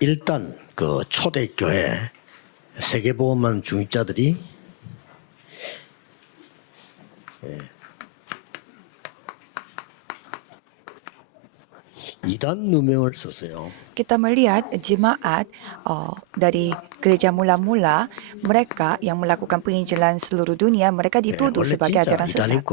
일단 그 초대교회 세계보험만 중직자들이 이단 누명을 썼어요. Kita melihat jemaat dari gereja mula-mula, mereka yang melakukan penginjilan seluruh dunia, mereka dituduh 원래 sebagai 진짜 ajaran 이단 sesat. 있고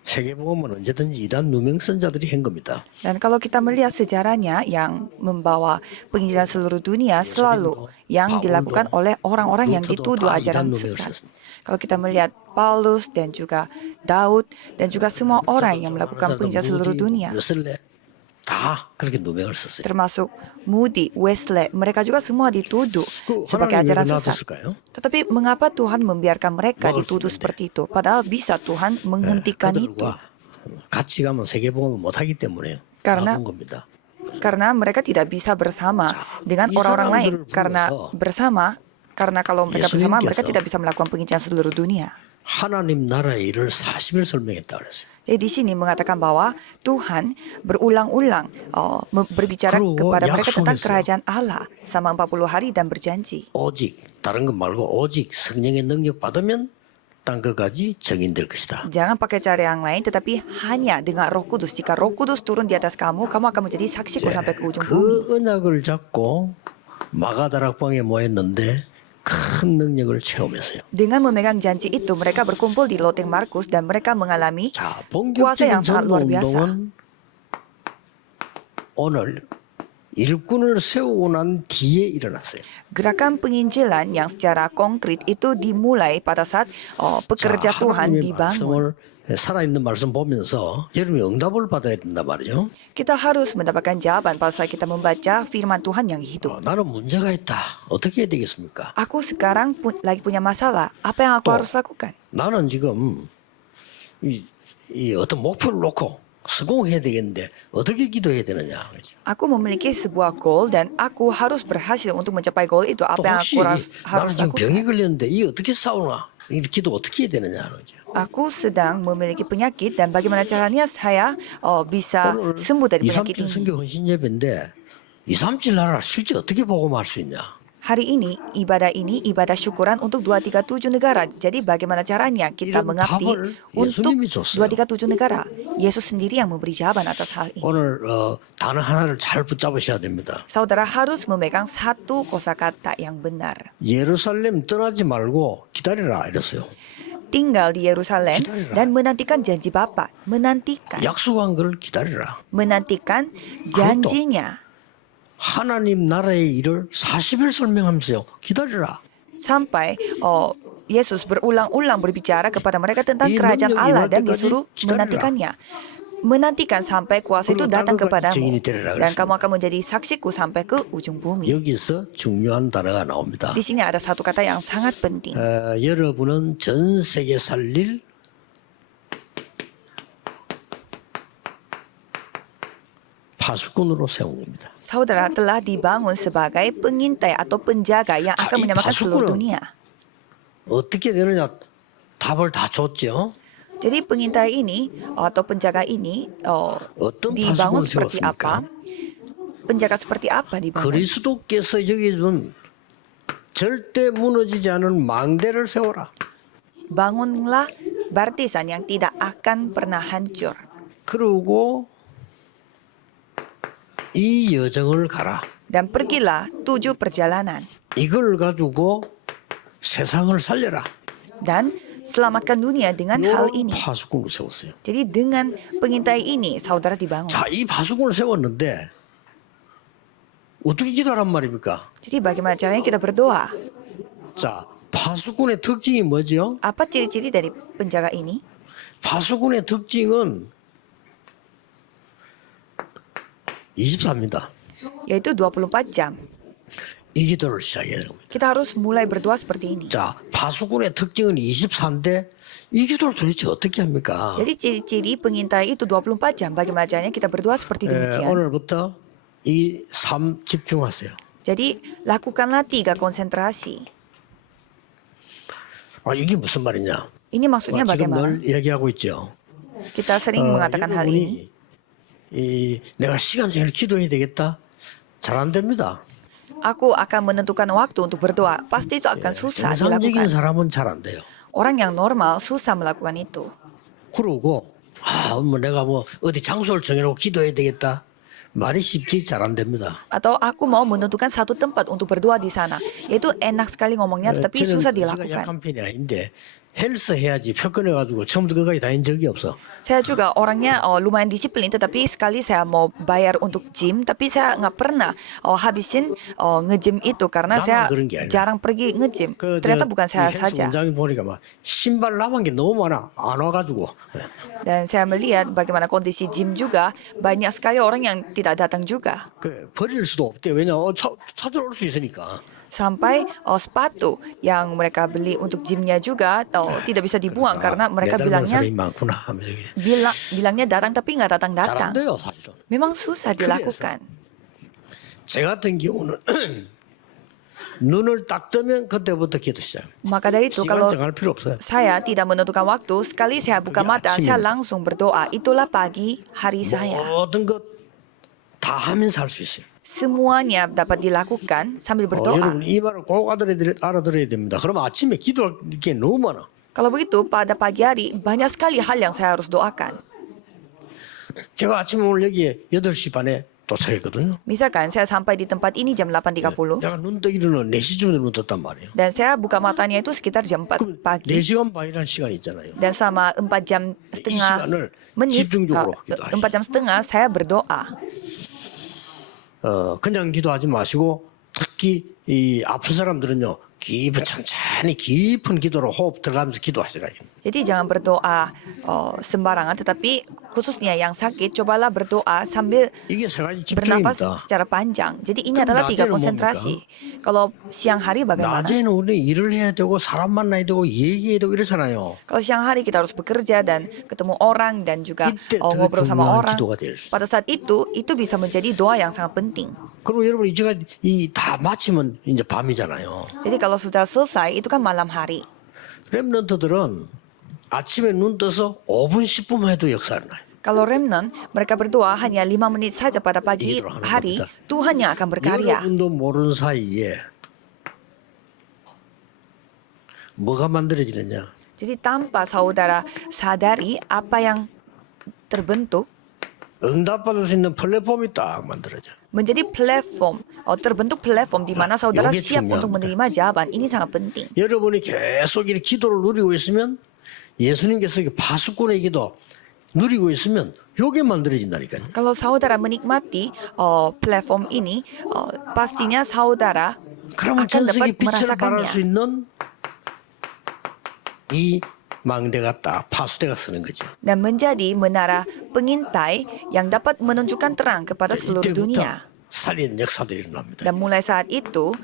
세계보험은 언제든지 이단 누명 쓴 자들이 한 겁니다. Dan kalau kita melihat sejarahnya yang membawa penginjilan seluruh dunia selalu yang dilakukan oleh orang-orang yang dituduh ajaran sesat. Kalau kita melihat Paulus dan juga Daud dan juga semua orang yang melakukan penginjilan seluruh dunia, 웨슬레 다 그렇게 누명을 썼어요. termasuk Moody, Wesley, mereka juga semua dituduh sebagai 하나님이 ajaran 왜 sesat. 놔뒀을까요? Tetapi mengapa Tuhan membiarkan mereka 막을 수 dituduh 있는데. seperti itu? Padahal bisa Tuhan menghentikan itu. 그들과 같이 가면 세계보험을 못하기 때문에 Karena- 놔둔 겁니다. Karena mereka tidak bisa bersama dengan 이 orang-orang lain. 사람들을 Karena 불러서 bersama, karena kalau mereka bersama, mereka 예수님께서 tidak bisa melakukan penginjilan seluruh dunia. 하나님 나라의 일을 40일 설명했다 그랬어요. Jadi di sini mengatakan bahwa Tuhan berulang-ulang berbicara 그리고 kepada mereka tentang 약속했어요. kerajaan Allah selama 40 hari dan berjanji. 오직 다른 것 말고 오직 성령의 능력 받으면 땅 끝까지 정인될 것이다. Jangan pakai cara yang lain, tetapi hanya dengan Roh Kudus. Jika Roh Kudus turun di atas kamu, kamu akan menjadi saksiku sampai ke ujung bumi. 그 언약을 잡고 마가다락방에 모였는데 큰 능력을 체험했어요. Dengan memegang janji itu, mereka berkumpul di loteng Markus dan mereka mengalami 자, kuasa yang 본격적인 sangat 전도 luar biasa. 운동은 오늘 일꾼을 세우고 난 뒤에 일어났어요. Gerakan penginjilan yang secara konkret itu dimulai pada saat pekerja Tuhan 하나님의 dibangun. 말씀을 살아있는 말씀 보면서 여러분이 응답을 받아야 된단 말이죠. Kita harus mendapatkan jawaban pada saat kita membaca firman Tuhan yang hidup. 나는 문제가 있다. 어떻게 해야 되겠습니까? Aku sekarang lagi punya masalah. Apa yang aku 또 harus lakukan? 나는 지금 이 어떤 목표를 놓고 성공해야 되겠는데 어떻게 기도해야 되느냐. Aku memiliki sebuah goal dan aku harus berhasil untuk mencapai goal itu. 또 Apa yang 혹시 aku 나는 harus 지금 병이 lakukan? 걸렸는데 이 어떻게 싸우나? 이 기도 어떻게 해야 되느냐. 그러죠. Aku sedang memiliki penyakit dan bagaimana caranya saya bisa 오늘 sembuh dari 2, penyakit 3칠 ini. 선교 헌신 예배인데 2, 3칠 나라 실제 어떻게 복음할 수 있냐? Hari ini ibadah syukuran untuk 237 negara. Jadi bagaimana caranya kita 이런 mengabdi 답을 untuk 예수님이 줬어요. 237 negara? Yesus sendiri yang memberi jawaban atas hal ini. 오늘 단어 하나를 잘 붙잡으셔야 됩니다. Saudara harus memegang satu kosakata yang benar. 예루살렘 떠나지 말고 기다리라 이랬어요. Tinggal di Yerusalem 기다리라. dan menantikan janji Bapa. Menantikan. 약속한 걸 기다리라. Menantikan janjinya. 하나님 나라의 일을 40일 설명하면서요. 기다리라. Sampai Yesus berulang-ulang berbicara kepada mereka tentang 이 kerajaan 능력이 Allah 임할 dan 때까지 disuruh 기다리라. menantikannya. Menantikan sampai kuasa itu 그리고 datang 땅 끝까지 kepadamu. 증인이 되리라 Dan 그랬습니다. kamu akan menjadi saksiku sampai ke ujung bumi. 여기서 중요한 단어가 나옵니다. Di sini ada satu kata yang sangat penting. 여러분은 전 세계 살릴 파수꾼으로 세운 겁니다. Saudara telah dibangun sebagai pengintai atau penjaga yang akan 이 menyelamatkan seluruh 파수꾼은 dunia. 어떻게 되느냐 답을 다 줬죠. Jadi pengintai ini atau penjaga ini 어떤 dibangun 파수꾼을 seperti apa? 세웠습니까? Penjaga seperti apa dibangun? 그리스도께서 여기준 절대 무너지지 않은 망대를 세워라. Bangunlah barisan yang tidak akan pernah hancur. 그러고 이 여정을 가라. Dan pergilah 7 perjalanan. 이걸 가지고 세상을 살려라. Dan selamatkan dunia dengan hal 이런 ini. 파수꾼을 세웠어요. Jadi dengan pengintai ini saudara dibangun. 자, 이 파수꾼을 세웠는데 어떻게 기도하란 말입니까? Jadi bagaimana caranya kita berdoa? 자, 파수꾼의 특징이 뭐죠? Apa ciri-ciri dari penjaga ini? 파수꾼의 특징은 24입니다. Yaitu 24 jam. 이 기도를 시작해야 됩니다. Kita harus mulai berdoa seperti ini. 자, 파수꾼의 특징은 24인데 이 기도를 도대체 어떻게 합니까? Jadi ciri-ciri pengintai itu 24 jam. Bagaimana caranya kita berdoa seperti demikian? 오늘부터 이 삶 집중하세요. Jadi lakukanlah 3 konsentrasi. 이게 무슨 말이냐? Ini maksudnya 지금 bagaimana? 늘 얘기하고 있죠. Kita sering mengatakan hal ini. 내가 시간 정해서 기도해야 되겠다. 잘 안 됩니다. Aku akan menentukan waktu untuk berdoa. Pasti itu akan susah 정상적인 dilakukan. 사람은 잘 안 돼요. Orang yang normal susah melakukan itu. 그러고 뭐 내가 뭐 어디 장소를 정해놓고 기도해야 되겠다. 말이 쉽지 잘 안 됩니다. Atau aku mau menentukan satu tempat untuk berdoa di sana. Itu enak sekali ngomongnya, tetapi susah 제가 dilakukan. 약한 편이 아닌데 헬스 해야지 표 끊어가지고 처음부터 끝까지 다닌 적이 없어. Saya juga orangnya lumayan disiplin, tetapi sekali saya mau bayar untuk gym, tapi saya nggak pernah habisin nge-gym itu karena 나만 saya 그런 게 아니라. jarang pergi nge-gym. 그 Ternyata bukan 이 saya 헬스 saja. 원장이 보니까 막 신발 남은 게 너무 많아 안 와가지고 Dan saya melihat bagaimana kondisi gym juga, banyak sekali orang yang tidak datang juga. 그 버릴 수도 없대. 왜냐 찾아올 수 있으니까. Sampai sepatu yang mereka beli untuk gymnya juga tidak bisa dibuang karena mereka 매달리는 bilangnya 사람이 많구나 하면서 bilangnya datang tapi nggak 잘 안 datang-datang. 돼요 사실은. Memang susah dilakukan. 제 같은 경우는 눈을 딱 뜨면 그때부터 기도 시작. Maka dari itu 시간 kalau 정할 필요 없어요. saya tidak menentukan waktu, sekali saya buka mata, saya langsung berdoa. Itulah pagi hari saya. 모든 것 다 하면서 할 수 있어요. Semuanya dapat dilakukan sambil berdoa. 여러분 이 말을 꼭 알아들어야 됩니다. 그러면 아침에 기도할 게 너무 많아. Kalau begitu, pada pagi hari banyak sekali hal yang saya harus doakan. 제가 아침에 오늘 여기에 8시 반에 도착했거든요. Misalkan saya sampai di tempat ini jam 8.30 내가 눈 뜨기로는 4시쯤에 눈 떴단 말이에요. dan saya buka matanya itu sekitar jam 4 pagi. 4시간 반이라는 시간이 있잖아요. Dan sama 4 jam setengah 시간을 menit, 집중적으로 기도하시죠. 4 jam setengah saya berdoa. 그냥 기도하지 마시고 특히 이 아픈 사람들은요 천천히 깊은 기도로 호흡 들어가면서 기도하시라. Jadi jangan berdoa sembarangan, tetapi khususnya yang sakit, cobalah berdoa sambil 이게 세 가지 bernafas 집중입니다. secara panjang. Jadi ini 그럼 adalah 3 낮에는 konsentrasi. Kalau siang hari bagaimana? 낮에는 우리 일을 해야 되고 사람 만나야 되고 얘기해야 되고 이러잖아요. Kalau siang hari kita harus bekerja dan ketemu orang dan juga 이때 더 ngobrol sama 중요한 orang. 기도가 될 수 있어요. Pada saat itu bisa menjadi doa yang sangat penting. 그리고 여러분 이제가 다 마치면 이제 밤이잖아요. Jadi kalau sudah selesai, itu kan malam hari. 렘넌트들은 아침에 눈 떠서 5분 10분만 해도 역사를 나요. Kalau remnant, mereka berdoa hanya 5 menit saja pada pagi Itu hanan hari, 겁니다. Tuhan yang akan berkarya. 여러분도 모르는 사이에 뭐가 만들어지느냐? Jadi tanpa saudara sadari apa yang terbentuk, 응답받을 수 있는 플랫폼이 딱 만들어져. menjadi platform, terbentuk platform di mana saudara 요게 siap untuk 중요합니다. menerima jawaban. Ini sangat penting. 여러분이 계속 이렇게 기도를 누리고 있으면 예수님께서 이렇게 파수꾼의 기도 누리고 있으면 요게 만들어진다니까요. Kalau saudara menikmati platform ini, pastinya saudara 그러면 akan 전세계 dapat 빛을 발할 수 merasakannya. 있는 이 망대가 딱 파수대가 쓰는 거죠. Dan menjadi menara pengintai yang dapat menunjukkan terang kepada seluruh 이때부터 dunia. 살리는 역사들이 일어납니다. Dan mulai saat itu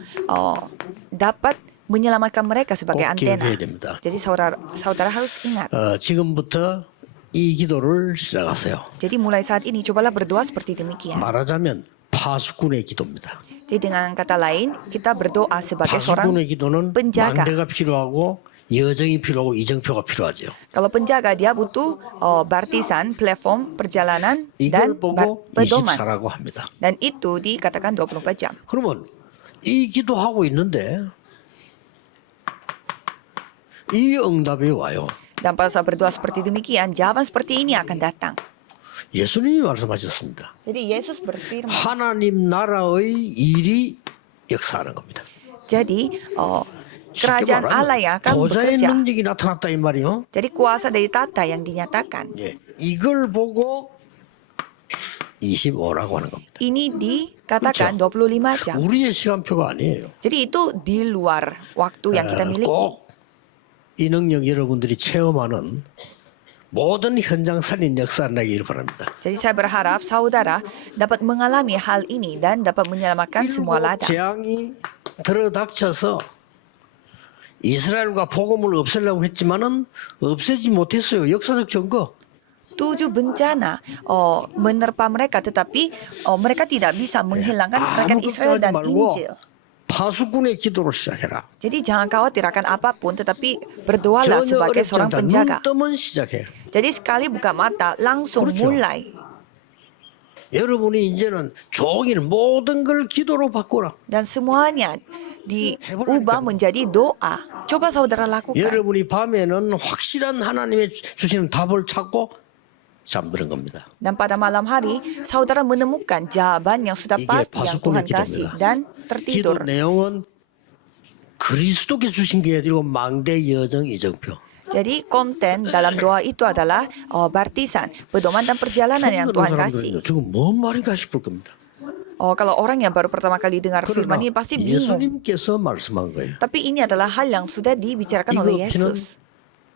dapat menyelamatkan mereka sebagai 꼭 antena. 기억해야 됩니다. Jadi saudara harus ingat. 지금부터 이 기도를 시작하세요. Jadi mulai saat ini cobalah berdoa seperti demikian. 말하자면 파수꾼의 기도입니다. Jadi dengan kata lain, kita berdoa sebagai seorang 파수꾼의 기도는 penjaga. 망대가 필요하고 여정이 필요하고 이정표가 필요하죠. Kalau penjaga dia butuh baptisan, platform, perjalanan, 이걸 dan 보고 pedoman. 24라고 합니다. Dan itu dikatakan 24 jam. 그러면 이 기도하고 있는데 이 응답이 와요. Dan pada saat berdoa seperti demikian, jawaban seperti ini akan datang. 예수님이 말씀하셨습니다. Jadi Yesus berfirman. 하나님 나라의 일이 역사하는 겁니다. Jadi 쉽게 kerajaan Allah yang akan 보좌의 bekerja. 능력이 나타났다 이 말이요. Jadi kuasa dari tata yang dinyatakan. 예, 이걸 보고 25라고 하는 겁니다. Ini dikatakan 25 jam. 우리의 시간표가 아니에요. Jadi itu di luar waktu yang kita miliki. 꼭 이 능력 여러분들이 체험하는 모든 현장 살린 역사 나기를 바랍니다. Jadi saya berharap saudara dapat mengalami hal ini dan dapat menyelamatkan semua 일곱 ladang. 재앙이 들어닥쳐서 이스라엘과 복음을 없애려고 했지만은 없애지 못했어요. 역사적 증거. 7 bencana menerpa mereka, tetapi mereka tidak bisa menghilangkan rakyat Israel dan Injil. 파수꾼의 기도로 시작해라. Jadi jangan khawatir akan apapun, tetapi berdoalah 전혀 sebagai 어렵지 seorang 않다. penjaga. 눈 뜨면 시작해. Jadi sekali buka mata langsung 그렇죠. mulai. 여러분이 이제는 종일 모든 걸 기도로 바꾸라. Dan semuanya diubah menjadi doa. Coba saudara lakukan. 여러분이 밤에는 확실한 하나님의 주시는 답을 찾고 잠드는 겁니다. Dan pada malam hari, saudara menemukan jawaban yang sudah 이게 pasti yang 파수꾼의 Tuhan kasih 기도입니다. dan 기도 tertidur. 내용은 그리스도께 주신 게 아니고 망대 여정 이정표. Jadi konten dalam doa itu adalah baptisan, pedoman dan perjalanan yang 처음 Tuhan 듣는 kasih. 사람들은요, 지금 뭔 말인가 싶을 겁니다. Kalau orang yang baru pertama kali dengar firman 그러나 ini pasti bingung. 예수님께서 말씀한 거예요. Tapi ini adalah hal yang sudah dibicarakan oleh 이거 피는 Yesus.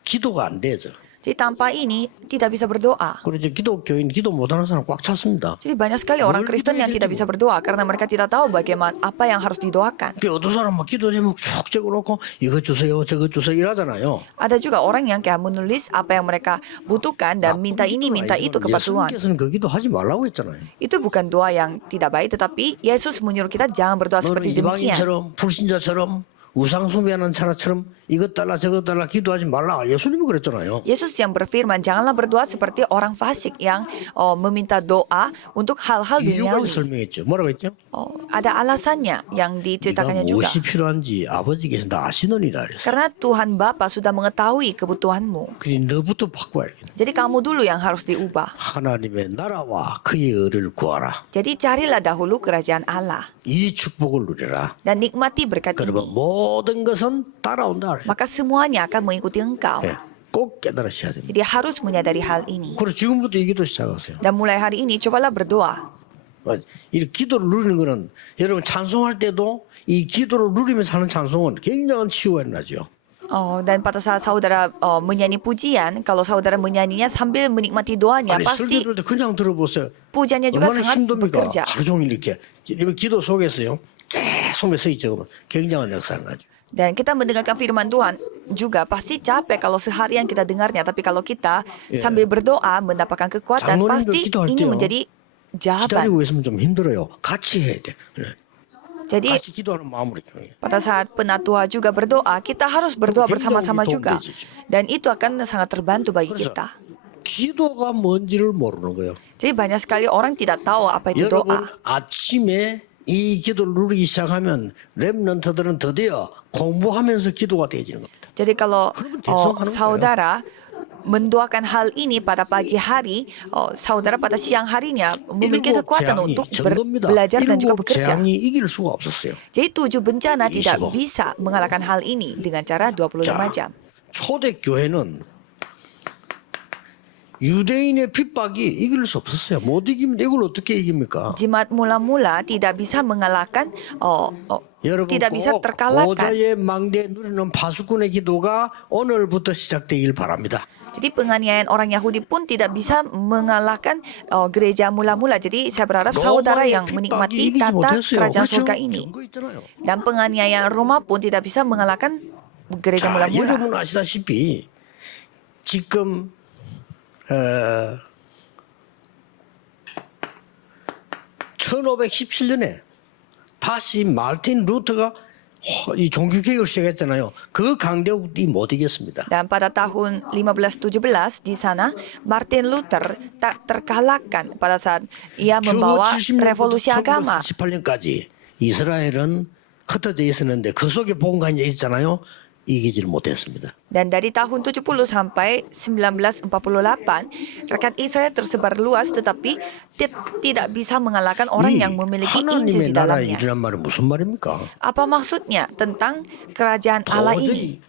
기도가 안 되죠. Jadi tanpa ini tidak bisa berdoa. 그리고 기독교인 기도 못하는 사람 꽉 찼습니다. Jadi banyak sekali orang Kristen yang tidak bisa berdoa karena mereka tidak tahu bagaimana apa yang harus didoakan. 어떤 사람 막 기도 제목 쭉 적어놓고 이거 주세요, 저거 주세요 이러잖아요. Ada juga orang yang kayak menulis apa yang mereka butuhkan dan minta ini minta itu kepada Tuhan. 예수님께서는 그 기도 하지 말라고 했잖아요. Itu bukan doa yang tidak baik, tetapi Yesus menyuruh kita jangan berdoa 너는 seperti demikian. 이방인처럼 불신자처럼 우상 숭배하는 사람처럼 이것 달라 저것 달라 기도하지 말라. 예수님이 그랬잖아요. Yesus yang berfirman, janganlah berdoa seperti orang fasik yang meminta doa untuk hal-hal 이유가 duniawi. 설명했죠. 뭐라고 했죠? Ada alasannya yang 네가 diceritakannya juga. 무엇이 필요한지 아버지께서 다 아시느니라 그랬어요. Karena Tuhan Bapa sudah mengetahui kebutuhanmu. 그러니 너부터 바꿔야겠네. Jadi kamu dulu yang harus diubah. 하나님의 나라와 그의 의를 구하라. Jadi carilah dahulu kerajaan Allah 이 축복을 누리라. dan nikmati berkat 그러면 ini. 모든 것은 따라온다. 그래요. Maka semuanya akan mengikuti engkau. 예, 꼭 깨달으셔야 됩니다. Jadi harus menyadari hal ini. 그리고 지금부터 이 기도 시작하세요. Dan mulai hari ini cobalah berdoa. 이 기도를 누리는 거는 여러분 찬송할 때도 이 기도를 누리면서 하는 찬송은 굉장한 치유가 일어나죠. Dan pada saat saudara menyanyi pujian, kalau saudara menyanyinya sambil menikmati doanya, 아니 pasti 설교 들을 때 그냥 들어보세요. pujiannya juga 얼마나 sangat 힘듭니까? bekerja. 하루 종일 이렇게 이런 기도 속에서요. 계속 서 있죠. 그러면 굉장한 역사를 나죠. Dan kita mendengarkan firman Tuhan juga pasti capek kalau seharian kita dengarnya. Tapi kalau kita sambil berdoa mendapatkan kekuatan, 장로님도 pasti 기도할 ini 때요. menjadi jawaban. 기다리고 있으면 좀 힘들어요. 같이 해야 돼. 네. Jadi 같이 기도하는 마음으로 이렇게. pada saat penatua juga berdoa, kita harus berdoa bersama-sama juga. Dan itu akan sangat terbantu bagi 그래서 kita. 기도가 뭔지를 모르는 거예요. Jadi banyak sekali orang tidak tahu apa itu 여러분 doa. 아침에 이 기도를 누리기 시작하면 렘넌트들은 드디어 공부하면서 기도가 되어지는 겁니다. Jadi kalau 그러면 대성하는 saudara mendoakan hal ini pada pagi hari, saudara pada siang harinya memiliki 일곱 kekuatan 재앙이 untuk 전도입니다. belajar dan juga 일곱 bekerja. 재앙이 이길 수가 없었어요. Jadi 7 bencana tidak 25. bisa mengalahkan hal ini dengan cara 25 jam. 초대교회는 유대인의 핍박이 이길 수 없었어요. 못 이기면 이걸 어떻게 이깁니까? Jemaat mula-mula tidak bisa mengalahkan, 여러분 tidak bisa 꼭 terkalahkan. 오자의 망대 누리는 파수꾼의 기도가 오늘부터 시작되길 바랍니다. Jadi penganiayaan orang Yahudi pun tidak bisa mengalahkan gereja mula-mula. Jadi saya berharap saudara 로마의 yang 핍박이 menikmati 이기지 tata 못했어요. kerajaan 그렇죠? surga ini. 증거 있잖아요. Dan penganiayaan Roma pun tidak bisa mengalahkan gereja 자, mula-mula. 여러분 아시다시피 지금 1517년에 다시 마르틴 루터가 이 종교개혁을 시작했잖아요. 그 강대국이 못 이겼습니다. Dan pada tahun 1517 di sana Martin Luther tak terkalahkan pada saat ia membawa revolusi agama. 1948년까지 이스라엘은 흩어져 있었는데 그 속에 복음가 이제 있잖아요. 이기지를 못했습니다. Dan dari tahun 70 sampai 1948, rakyat Israel tersebar luas tetapi tidak bisa mengalahkan orang yang memiliki Injil di 하나님의 나라의 dalamnya. 일이란 말은 무슨 말입니까? Apa maksudnya tentang kerajaan Allah ini? 도저히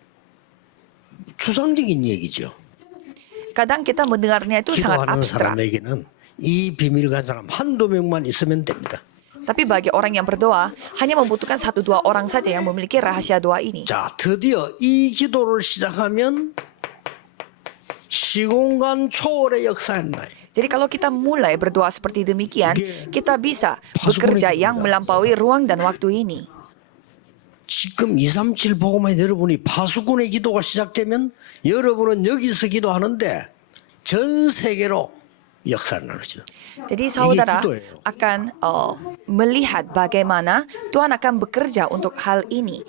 추상적인 얘기죠. Kadang kita mendengarnya itu sangat 기도하는 abstrak. 사람에게는 이 비밀을 간 사람 한두 명만 있으면 됩니다. Tapi bagi orang yang berdoa, hanya membutuhkan 1-2 orang saja yang memiliki rahasia doa ini. 자, 드디어 이 기도를 시작하면 시공간 초월의 역사였나요? Jadi kalau kita mulai berdoa seperti demikian, 이게 kita bisa 파수꾼의 bekerja yang 기도입니다. melampaui ruang dan waktu ini. 지금 237 보고만 여러분이 파수꾼의 기도가 시작되면 여러분은 여기서 기도하는데 전 세계로 역사를 나누죠. Jadi saudara 기도예요. akan melihat bagaimana Tuhan akan bekerja untuk hal ini.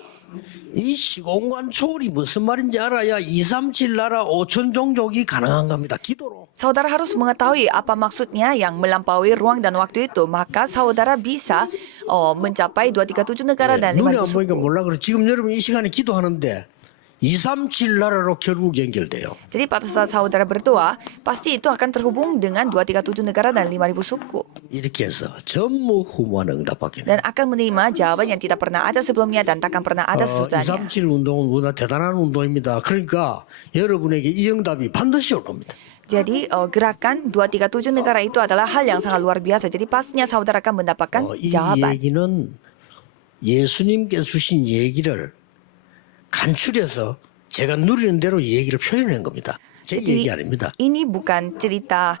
이 시공간 초월이 무슨 말인지 알아야 237 나라 5천 종족이 가능한 겁니다. 기도로. Saudara harus mengetahui apa maksudnya yang melampaui ruang dan waktu itu. Maka saudara bisa mencapai 237 negara dan 눈이 5.000 안 보니까 suku. 몰라 그래. 지금 여러분 이 시간에 기도하는데 237 나라로 결국 연결돼요. Jadi pada saat saudara berdoa, pasti itu akan terhubung dengan 237 negara dan 5.000 suku. 이렇게 해서 전무후무한 응답받게 돼요. Dan akan menerima jawaban yang tidak pernah ada sebelumnya dan takkan pernah ada sesudahnya. 237 운동은 누나 대단한 운동입니다. 그러니까 여러분에게 이 응답이 반드시 올 겁니다. Jadi gerakan 237 negara itu adalah hal yang sangat luar biasa. Jadi pastinya saudara akan mendapatkan 이 jawaban. 얘기는 예수님께서 주신 얘기를 간추려서 제가 누리는 대로 얘기를 표현한 겁니다. 제 얘기 아닙니다. Ini bukan cerita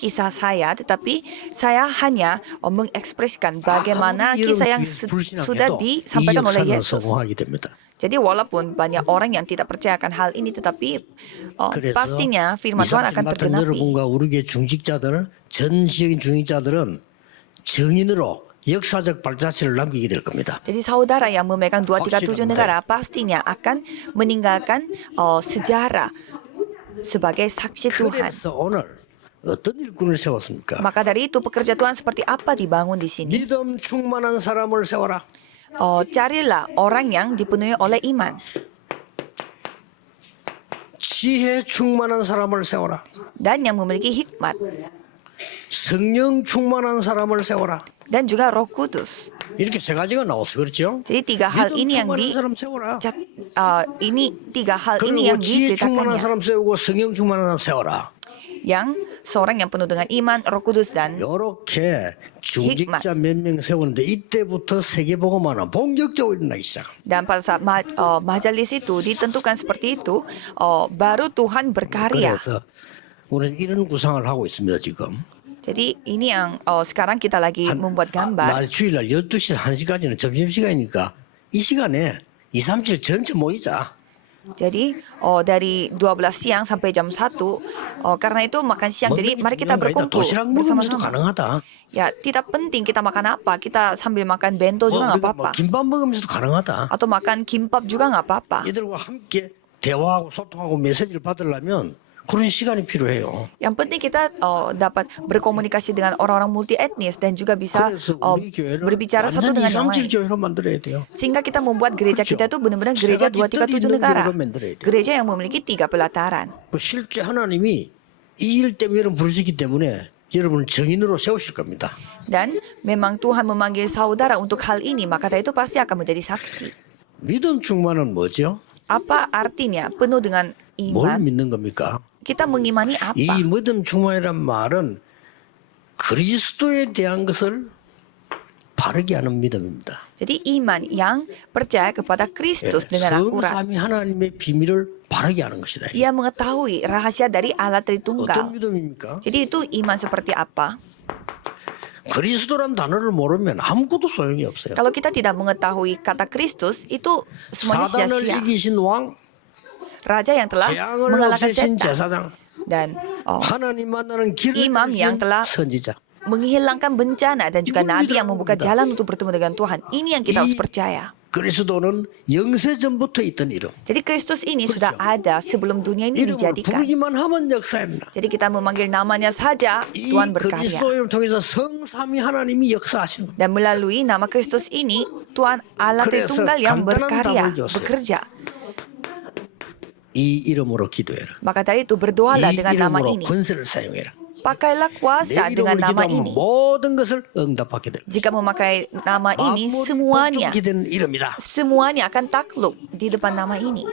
kisah saya, tetapi saya hanya mengekspresikan bagaimana kisah yang sudah disampaikan oleh Yesus. 성공하게 됩니다. Jadi walaupun banyak orang yang tidak percayakan hal ini, tetapi 그래서 pastinya firman Tuhan akan 맡은 tergenapi. 여러분과 우리 교회 중직자들, 전 지역인 중직자들은 정인으로 역사적 발자취를 남기게 될 겁니다. Jadi saudara yang memegang 237 negara pastinya akan meninggalkan sejarah sebagai saksi Tuhan. 그래서 오늘 어떤 일꾼을 세웠습니까? Maka dari itu pekerja Tuhan seperti apa dibangun di sini? 믿음 충만한 사람을 세워라. Carilah orang yang dipenuhi oleh iman 지혜 충만한 사람을 세워라. dan yang memiliki hikmat 성령 충만한 사람을 세워라. dan juga Roh Kudus. 이렇게 세 가지가 나왔어, 그렇죠? Jadi tiga hal 믿음 ini yang 충만한 사람 세워라. tiga hal ini 그리고 yang 지혜 충만한 diceritakannya. 사람 세우고 성령 충만한 사람 세워라. Yang seorang yang penuh dengan iman, Roh Kudus dan 이렇게 중직자 몇 명 세우는데 이때부터 세계복음화는 본격적으로 일어나기 시작. dan pada saat majelis itu ditentukan seperti itu, baru Tuhan berkarya. 그래서 우리는 이런 구상을 하고 있습니다, 지금. Jadi ini yang sekarang kita lagi membuat gambar. 날 주일날 12시 1시까지는 점심시간이니까 이 시간에 237 전체 모이자. Jadi dari 12 siang sampai jam 1 karena itu makan siang. Jadi mari kita berkumpul 도시락 먹으면서도 bersama-sama. 가능하다. Ya tidak penting kita makan apa, kita sambil makan bento juga nggak apa-apa. 김밥 먹으면서도 가능하다. Atau makan kimbap juga nggak apa-apa. 이들과 함께 대화하고 소통하고 메시지를 받으려면 그런 시간이 필요해요. Yang penting kita dapat berkomunikasi dengan orang-orang multi etnis dan juga bisa 그래서 우리 교회를 berbicara satu 완전 dengan yang 237 lain. 교회로 만들어야 돼요. Sehingga kita membuat gereja kita itu benar-benar gereja 세 가지 237 뜻이 있는 negara. 교회로 만들어야 돼요. Gereja yang memiliki 3 pelataran. 실제 하나님이 이 일 때문에 여러분 부르시기 때문에 여러분을 정인으로 세우실 겁니다. Dan memang Tuhan memanggil saudara untuk hal ini, maka dari itu pasti akan menjadi saksi. 믿음 충만은 뭐죠? Apa artinya penuh dengan 뭘 iman? 믿는 겁니까? Kita mengimani 이 apa? 믿음 충만이란 말은 그리스도에 대한 것을 바르게 하는 믿음입니다. Jadi iman yang percaya kepada Kristus dengan akurat. 성삼위 하나님의 비밀을 바르게 하는 것이다. Ia mengetahui rahasia dari Allah Tritunggal. 어떤 믿음입니까? Jadi itu iman seperti apa? 그리스도란 단어를 모르면 아무것도 소용이 없어요. Kalau kita tidak mengetahui kata Kristus, itu semuanya 사단을 sia-sia. 이기신 왕, Raja yang telah 재앙을 mengalahkan 없애신 setan 제사장, dan 하나님 만나는 길을 Imam yang 열어주신 telah 선지자. menghilangkan bencana dan juga Itu nabi tidak yang membuka mudah. jalan untuk bertemu dengan Tuhan. Ini yang kita harus 이 percaya. 그리스도는 영세전부터 있던 이름. Jadi Kristus ini sudah ada sebelum dunia ini 이름을 dijadikan. 부르기만 하면 역사합니다. Jadi kita memanggil namanya saja, 이 Tuhan berkarya. 그리스도 이름 통해서 성삼위 하나님이 역사하시는 겁니다. Dan melalui nama Kristus ini, Tuhan Allah 그래서 Tritunggal yang 간단한 berkarya, 답을 줬어요. bekerja. 이 이름으로 기도해라. Maka dari itu berdoalah 이 dengan nama 이름으로 ini. 권세를 사용해라. Pakailah 내 kuasa dengan 이름으로 nama 기도하면 ini. 모든 것을 응답하게 될 Jika memakai nama ini, 아무리 semuanya 번쩍이 된 이름이다. akan takluk di depan nama ini.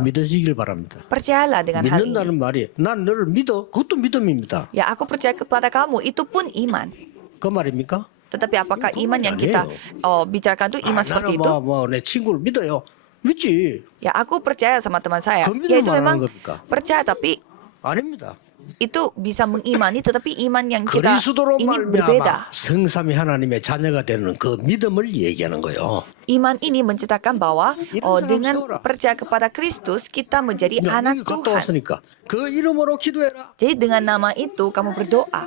믿으시길 바랍니다. Percayalah dengan hal ini. 믿는다는 말이 난 너를 믿어. 그것도 믿음입니다. Ya, aku percaya kepada kamu, itu pun iman. 그 말입니까? Tetapi apakah iman yang kita bicarakan itu iman seperti itu? 내 친구를 믿어요. 믿지. Ya, aku percaya sama teman saya. Kau 믿는 Ya, itu 말하는 memang 겁니까? percaya, tapi 아닙니다. itu bisa mengimani, tetapi iman yang kita 그리스도로 ini 말미암아 berbeda. 성삼위 하나님의 자녀가 되는 그 믿음을 얘기하는 거예요. Iman ini menceritakan bahwa 이런 사람 dengan 세워라. percaya kepada Kristus kita menjadi 야, anak 여기 갔다 Tuhan. 왔으니까 그 이름으로 기도해라. Jadi dengan nama itu kamu berdoa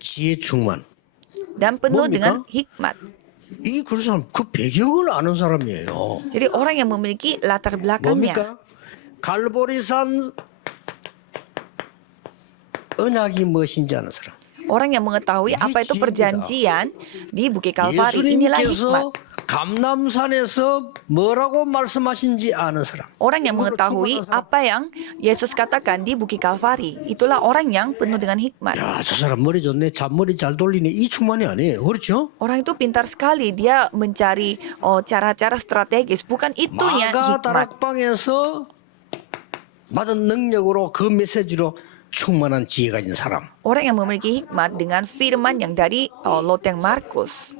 지혜 충만. dan penuh 뭡니까? dengan hikmat. 이 그 사람 그 배경을 아는 사람이에요. Jadi orang yang memiliki latar belakangnya. 뭡니까? 갈보리산 언약이 무엇인지 아는 사람. Orang yang mengetahui apa itu perjanjian di Bukit Kalvari, inilah hikmat. 예수님께서 감남산에서 뭐라고 말씀하신지 아는 사람. Orang yang 그걸로 mengetahui 충분한 사람. apa yang Yesus katakan di Bukit Kalvari, itulah orang yang penuh dengan hikmat. 야, 저 사람 머리 좋네. 잔머리 잘 돌리네. 이 충만이 아니에요. 그렇죠? Orang itu pintar sekali, dia mencari cara-cara strategis, bukan itunya 마가 hikmat. 다락방에서 받은 능력으로 그 메시지로 충만한 지혜 가진 사람. Orang yang memiliki hikmat dengan firman yang dari Loteng Markus.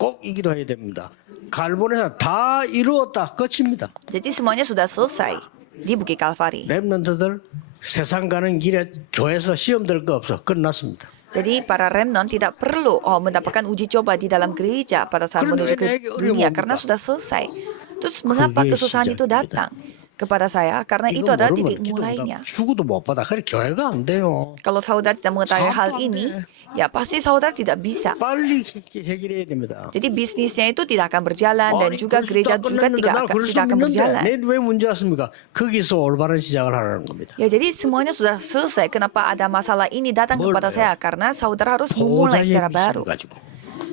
꼭 이 기도해야 됩니다. 갈보리산 다 이루었다. 끝입니다. Jadi semuanya sudah selesai di Bukit Kalvari. 랩런트들 세상 가는 길에 교회에서 시험 들 거 없어. 끝났습니다. Jadi para remnant tidak perlu mendapatkan uji coba di dalam gereja pada saat Keren, menuju ke ini dunia 어려운 karena 겁니다. sudah selesai. Terus mengapa 그게 kesusahan itu 시작입니다. datang kepada saya? Karena itu 이거 adalah 모르면 titik mulainya. 죽어도 못 받아. 그래 교회가 안 돼요. Kalau saudara tidak mengetahui hal Sahabat ini, deh. ya pasti saudara tidak bisa. 빨리 해결해야 됩니다. Jadi bisnisnya itu tidak akan berjalan dan 아니, juga 그리스도 gereja 안 juga 끝났는데 나 그리스도 tidak akan 믿는데 berjalan. 왜 문제 왔습니까? 거기서 올바른 시작을 하라는 겁니다. Ya jadi semuanya sudah selesai. Kenapa ada masalah ini datang 뭘 kepada 해요? saya? Karena saudara harus memulai 보좌의 secara 미션을 baru. 가지고.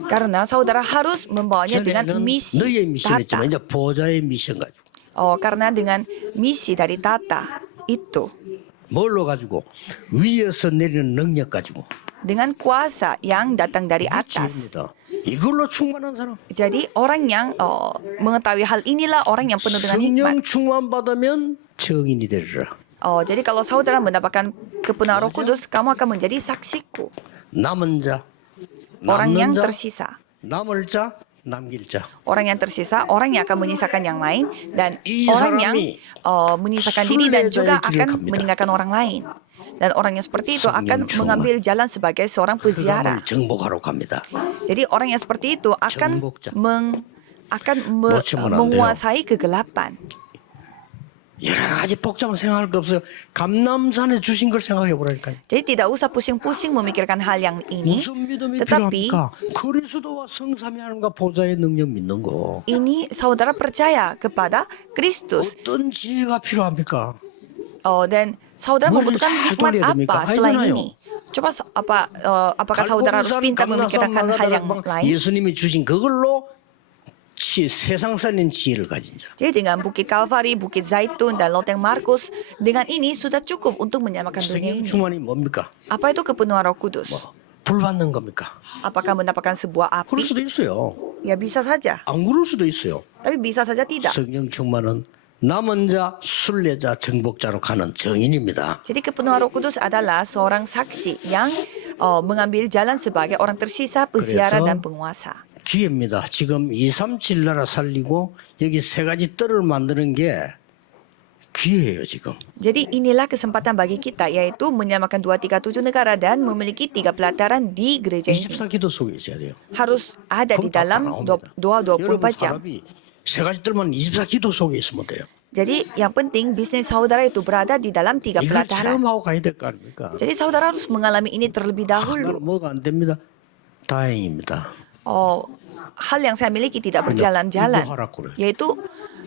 Karena saudara harus membawanya dengan 전에는 misi 너의 미션이었지만 tata. 이제 보좌의 미션 가지고. Karena dengan misi dari tata itu, 뭘로 가지고 위에서 내리는 능력 가지고. dengan kuasa yang datang dari 이게 atas. 지혜입니다. 이걸로 충만한 사람. Jadi orang yang mengetahui hal inilah orang yang penuh dengan hikmat. 성령 충만 받으면 정인이 되리라. Jadi kalau saudara mendapatkan kepenuhan Roh Kudus, kamu akan menjadi saksiku. 남은 자, Orang yang 남는 자, tersisa. 남을 자, 남길 자. Orang yang tersisa, orang yang akan menyisakan yang lain, dan 이 orang yang 사람이 menyisakan diri dan juga 순례자의 길을 akan 갑니다. meninggalkan orang lain. Dan orang yang seperti itu akan 성령 mengambil jalan sebagai seorang peziarah. 흑암을 정복하러 갑니다. Jadi orang yang seperti itu akan 정복자. 놓치면 안 돼요. menguasai kegelapan. 여러 가지 복잡한 생각할 거 없어요. 감남산에 주신 걸 생각해 보라니까요. Jadi tidak usah pusing-pusing memikirkan hal yang ini, 무슨 믿음이 tetapi 필요합니까? 그리스도와 성삼위 하나님과 보좌의 능력 믿는 거. ini saudara percaya kepada Kristus. 어떤 지혜가 필요합니까? Dan saudara Boleh membutuhkan 잘 hikmat 돌려야 됩니까? apa selain 하잖아요. ini? Coba apakah saudara harus pintar memikirkan hal yang lain? 예수님이 주신 그걸로 세상 살린 지혜를 가진 자. Jadi dengan Bukit Kalvari, Bukit Zaitun, dan Loteng Markus, dengan ini sudah cukup untuk menyamakan dunia 성령 ini. 충만이 뭡니까? Apa itu kepenuhan Roh Kudus? 불 받는 겁니까? Apakah mendapatkan sebuah 그럴 api? 수도 있어요. Ya bisa saja, 안 그럴 수도 있어요. tapi bisa saja tidak. 성령 충만은 남은 자, 순례자, 정복자로 가는 정인입니다. Jadi kepenuhan Roh Kudus adalah seorang saksi yang mengambil jalan sebagai orang tersisa, peziarah, 그래서 dan penguasa. 기회입니다. 지금 237 나라 살리고 여기 세 가지 뜰을 만드는 게 기회예요, 지금. Jadi inilah kesempatan bagi kita, yaitu menyamakan 237 negara dan memiliki 3 pelataran di gereja ini. 24기도 속에 있어야 돼요. Harus ada di dalam doa 여러분 24 jam. 사람이 세 가지 뜰만 24기도 속에 있으면 돼요. Jadi yang penting bisnis saudara itu berada di dalam 3 이걸 pelataran. 체험하고 가야 될 거 아닙니까? Jadi saudara harus mengalami ini terlebih dahulu. 뭐가 안 됩니다. 다행입니다. Hal yang saya miliki tidak berjalan-jalan, yaitu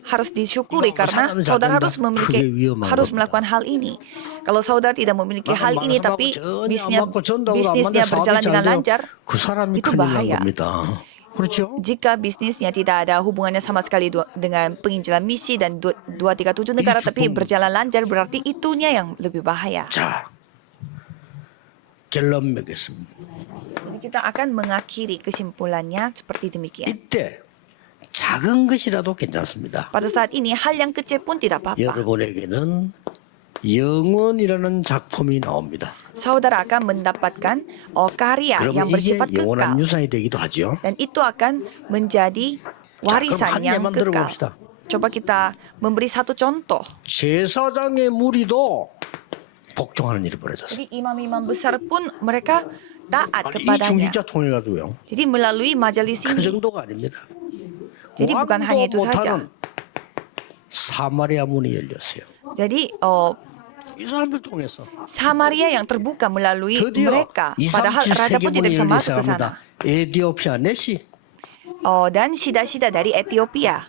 harus disyukuri karena saudara harus melakukan hal ini. Kalau saudara tidak memiliki hal ini tapi bisnisnya berjalan dengan lancar, itu bahaya. 그렇죠? Jika bisnisnya tidak ada hubungannya sama sekali dengan penginjilan misi dan 237 negara tapi berjalan lancar, berarti itunya yang lebih bahaya. 자, 결론 맺겠습니다. Jadi kita akan mengakhiri kesimpulannya seperti demikian. 이때 작은 것이라도 괜찮습니다. Pada saat ini hal yang kecil pun tidak apa-apa. 여러분에게는 영원이라는 작품이 나옵니다. Saudara akan mendapatkan karya yang 그러면 이게 bersifat 영원한 kekal. 유산이 되기도 하죠. Dan itu akan menjadi warisan 그럼 한 yang 예만 kekal. 들어봅시다. Coba kita memberi satu contoh. 제사장의 무리도 복종하는 일이 벌어졌어요. Jadi imam-imam besar pun mereka taat 아니, 이 kepadanya. 중직자 통해 가지고요. Jadi melalui majelis 그 ini. 정도가 아닙니다. Jadi bukan hanya itu saja. 못하는 사마리아 문이 열렸어요. Jadi 이 사람들 통해서 Samaria yang terbuka melalui 드디어 mereka. Padahal raja pun tidak bisa 세계문이 열리기 masuk ke sana. 시작합니다. 에티오피아 내시 Dan sida-sida dari Ethiopia.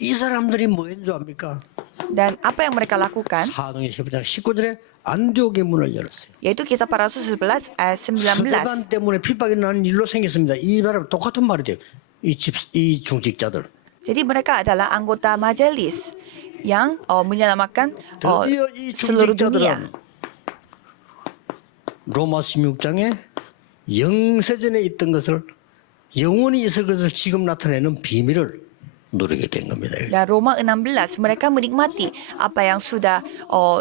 이 사람들이 뭐 했는 줄 압니까? Dan apa yang mereka lakukan? 사도행 15장 19절에 안디옥의 문을 열었어요. Yaitu kisah para rasul 11 ayat 19. 스데반 때문에 핍박이 나는 일로 생겼습니다. 이 사람 똑같은 말이 돼요. 이 중직자들. Jadi mereka adalah anggota majelis yang menyelamatkan 드디어 이 seluruh dunia. 중직자들은 로마 16장에 영세전에 있던 것을 영원히 있을 것을 지금 나타내는 비밀을 누리게 된 겁니다. Dan Roma 16 mereka menikmati apa yang sudah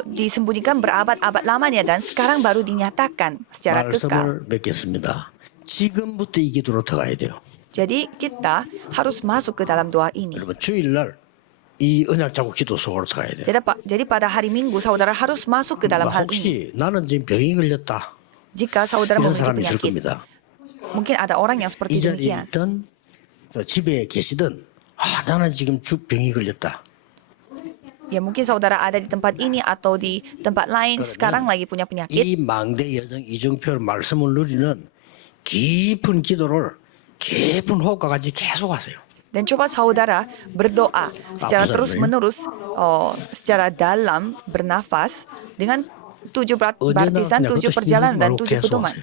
disembunyikan berabad-abad lamanya dan sekarang baru dinyatakan secara kekal. 말씀을 맺겠습니다. 지금부터 이 기도로 들어가야 돼요. Jadi kita harus masuk ke dalam doa ini. 여러분 주일날 이 언약 잡고 기도 속으로 들어가야 돼요. Jadi pada hari Minggu saudara harus masuk ke dalam hal ini. 혹시 나는 지금 병이 걸렸다. Jika saudara 이런 memiliki 사람이 있을 penyakit, 겁니다. mungkin ada orang yang 이 seperti 자리에 demikian. 있든 또 집에 계시든 나는 지금 병이 걸렸다. Ya mungkin saudara ada di tempat ini atau di tempat lain sekarang lagi punya penyakit. 이 망대 여정 이중표 말씀을 누리는 깊은 기도를 깊은 호흡과 같이 계속 하세요. Dan coba saudara berdoa secara terus-menerus, secara dalam, bernafas dengan 7 baptisan, 7 perjalanan dan 7 pedoman.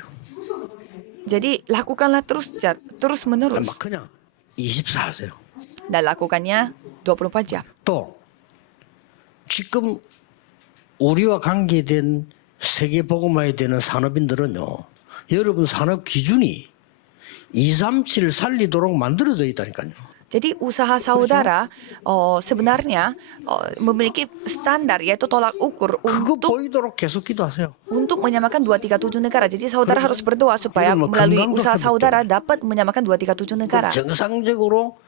Jadi lakukanlah terus-menerus 막 그냥 24 하세요. dan lakukannya 24 jam. 또 지금 우리와 관계된 세계복음화에 되는 산업인들은요. 여러분 산업 기준이 237 살리도록 만들어져 있다니까요. Jadi usaha saudara sebenarnya memiliki standar yaitu tolak ukur 그거 untuk 보이도록 계속 기도하세요. menyamakan 237 negara. Jadi saudara harus berdoa supaya 이건 뭐 melalui 건강도 usaha 회복돼요. saudara dapat menyamakan 237 negara. 정상적으로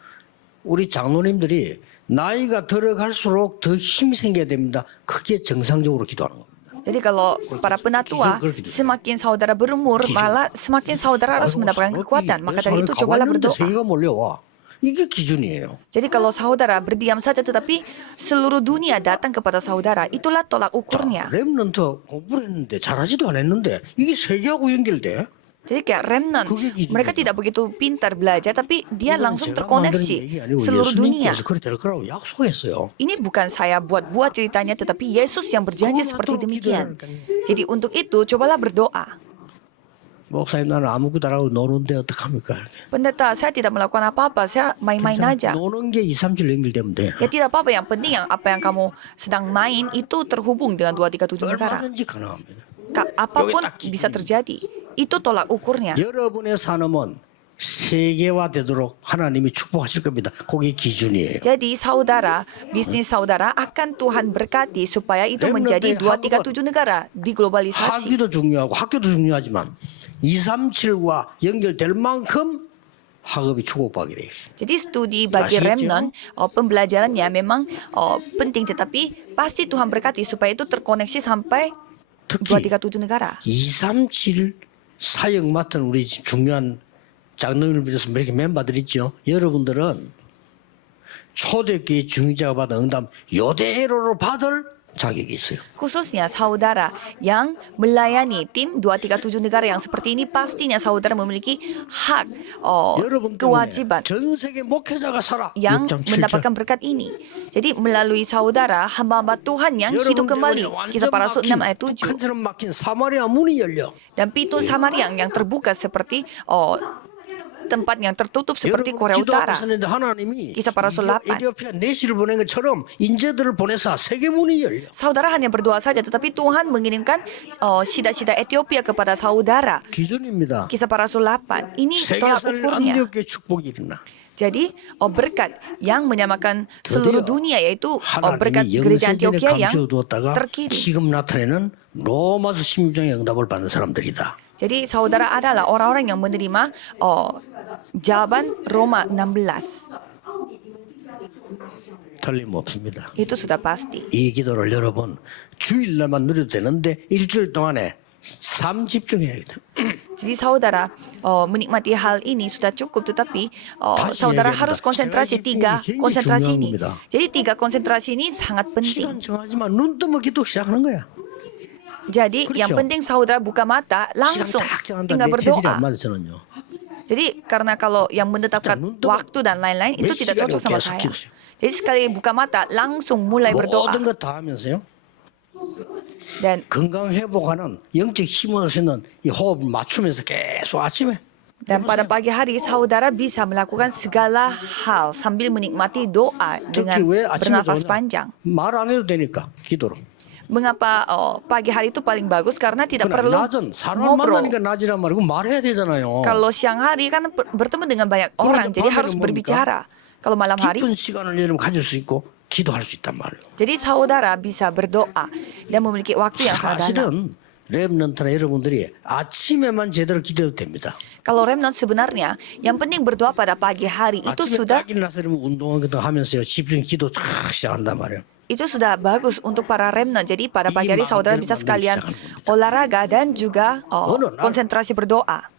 우리 장로님들이 나이가 들어갈수록 더 힘이 생겨야 됩니다. 그게 정상적으로 기도하는 겁니다. Jadi kalau para penatua semakin saudara berumur malah semakin saudara harus mendapatkan kekuatan. Maka dari itu cobalah berdoa. 세계가 몰려와. 이게 기준이에요. Jadi kalau saudara berdiam saja tetapi seluruh dunia datang kepada saudara, itulah tolak ukurnya. 렘넌트 공부를 했는데 잘하지도 않았는데 이게 세계하고 연결돼? Jadi kayak remnant, 그게 기준이죠. mereka tidak begitu pintar belajar tapi dia 이건 langsung 제가 만드는 terkoneksi 얘기 아니고 seluruh dunia. 예수님께서 그렇게 될 거라고 약속했어요. Ini bukan saya buat-buat ceritanya tetapi Yesus yang berjanji seperti demikian. Jadi untuk itu cobalah berdoa. 목사님 나는 아무것도 안 하고 노는데 어떡합니까? 이렇게. Pendeta, saya tidak melakukan apa-apa, saya main-main aja. 노는 게 2, 3, 7 연결되면 돼. Ya tidak apa-apa, yang penting yang apa yang kamu sedang main itu terhubung dengan 237 negara. 얼마든지 가능합니다. Apapun bisa terjadi. Itu tolak ukurnya. 여러분의 산업은 세계화되도록 하나님이 축복하실 겁니다. 그게 기준이에요. Jadi saudara, bisnis saudara akan Tuhan berkati supaya itu menjadi 237 negara diglobalisasi. 학위도 중요하고 학교도 중요하지만 237과 연결될 만큼 학업이 축복받게 돼요. Jadi studi bagi 아시겠죠? remnant, pembelajarannya memang penting tetapi pasti Tuhan berkati supaya itu terkoneksi sampai 특히 237 negara. 237 사역 맡은 우리 중요한 장로님을 비롯해서 이렇게 멤버들 있죠. 여러분들은 초대교회 중직자가 받은 응답 요대로로 받을 자격이 있어요. Khususnya saudara yang melayani tim 237 negara yang seperti ini pastinya saudara memiliki hak 여러분 때문에 kewajiban 전 세계 목회자가 살아. yang 6.7절. mendapatkan berkat ini. Jadi melalui saudara hamba-hamba Tuhan yang hidup kembali. Kisah para rasul 6 ayat 7. 북한처럼 막힌 사마리아 문이 열려. Dan pintu Samaria yang terbuka seperti tempat yang tertutup seperti 여러분 Korea 기도하고 Utara. 있었는데 하나님이 Kisah para rasul 8. 에티오피아 내시를 보낸 것처럼 인재들을 보내서 세계 문이 열려. Saudara hanya berdoa saja, tetapi Tuhan mengirimkan sida-sida Ethiopia kepada saudara. 기준입니다. Kisah para rasul 8. Ini tolak 세계살 ukurnya. 안디옥의 축복이 일어나. Jadi berkat yang menyamakan seluruh dunia yaitu berkat 하나님이 gereja 영세전에 Antioquia yang 감춰두었다가 terkirim. 지금 나타내는 로마서 16장의 응답을 받는 사람들이다. Jadi saudara adalah orang-orang yang menerima jawaban Roma 16. 틀림없습니다. Itu sudah pasti. 이 기도를 여러분 주일날만 누려도 되는데 일주일 동안에 삶 집중해야 돼요. Jadi saudara menikmati hal ini sudah cukup, tetapi saudara 얘기합니다. harus konsentrasi 제가 tiga 굉장히 konsentrasi 중요한 ini. 겁니다. Jadi tiga konsentrasi ini sangat penting. 시간 정하지만 눈 뜨면 기도 시작하는 거야. Jadi 그렇죠. yang penting saudara buka mata 시간 langsung 딱 정한다. tinggal 내 체질이 berdoa. 안 맞아서는요. Jadi karena kalau yang menetapkan 눈 뜨면 waktu dan lain-lain itu 몇 tidak cocok 시간이고 sama 계속 saya. 기도해요. Jadi sekali buka mata langsung mulai berdoa 모든 것 다 하면서요. dan 건강 회복하는 영적 힘을 쓰는 이 호흡을 맞추면서 계속 아침에 pada pagi hari saudara bisa melakukan segala hal sambil menikmati doa dengan 특히 왜 아침에 bernafas 좋냐? panjang. 말 안 해도 되니까 기도로. Mengapa pagi hari itu paling bagus? Karena tidak perlu 낮은 사람 ngobrol. 만나니까 낮이란 말이고 말해야 되잖아요. Kalau siang hari kan bertemu dengan banyak orang, jadi harus 밤에는 berbicara. Kalau malam hari, 깊은 시간을 여러분 가질 수 있고 기도할 수 있단 말이에요. jadi saudara bisa berdoa dan memiliki waktu yang sangat dalam. 사실은 렘넌트나 여러분들이 아침에만 제대로 기도해도 됩니다. Kalau remnant sebenarnya yang penting berdoa pada pagi hari itu 아침에 sudah 딱 일어나서 여러분 운동하는 것도 하면서요. 집중 기도 쫙 시작한단 말이에요. itu sudah bagus untuk para remnant. Jadi pada pagi hari Iman, saudara iman bisa dari sekalian silakan. olahraga dan juga konsentrasi berdoa.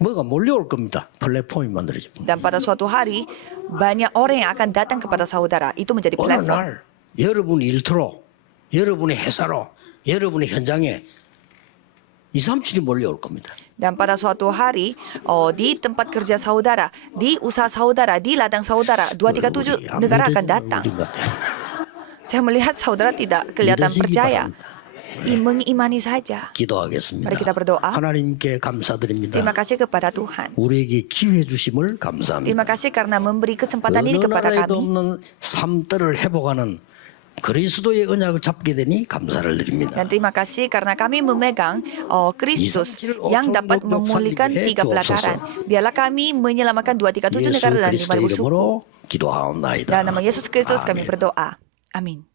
뭐가 몰려올 겁니다. 플랫폼이 만들어집니다. Dan pada suatu hari banyak orang yang akan datang kepada saudara. Itu menjadi 어느 platform. 날 여러분 일터로, 여러분의 회사로, 여러분의 현장에 2, 3, 7이 몰려올 겁니다. Dan pada suatu hari di tempat kerja saudara, di usaha saudara, di ladang saudara, 237 negara akan datang. Saya melihat saudara tidak kelihatan 믿으시기 percaya. 바랍니다. Mengimani saja. 기도하겠습니다. Mari kita berdoa. 하나님께 감사드립니다. Terima kasih kepada Tuhan. 우리에게 기회 주심을 감사합니다. Terima kasih karena memberi kesempatan 어느 ini kepada 나라에도 kami. 없는 삶들을 회복하는 그리스도의 언약을 잡게 되니 감사를 드립니다. Dan terima kasih karena kami memegang Kristus yang dapat memulihkan 3 pelataran. Biarlah kami menyelamatkan 237 예수 negara dan 그리스도의 5,000 suku. 이름으로 기도하옵나이다. Dalam nama Yesus Kristus kami 아멘. berdoa. Amin.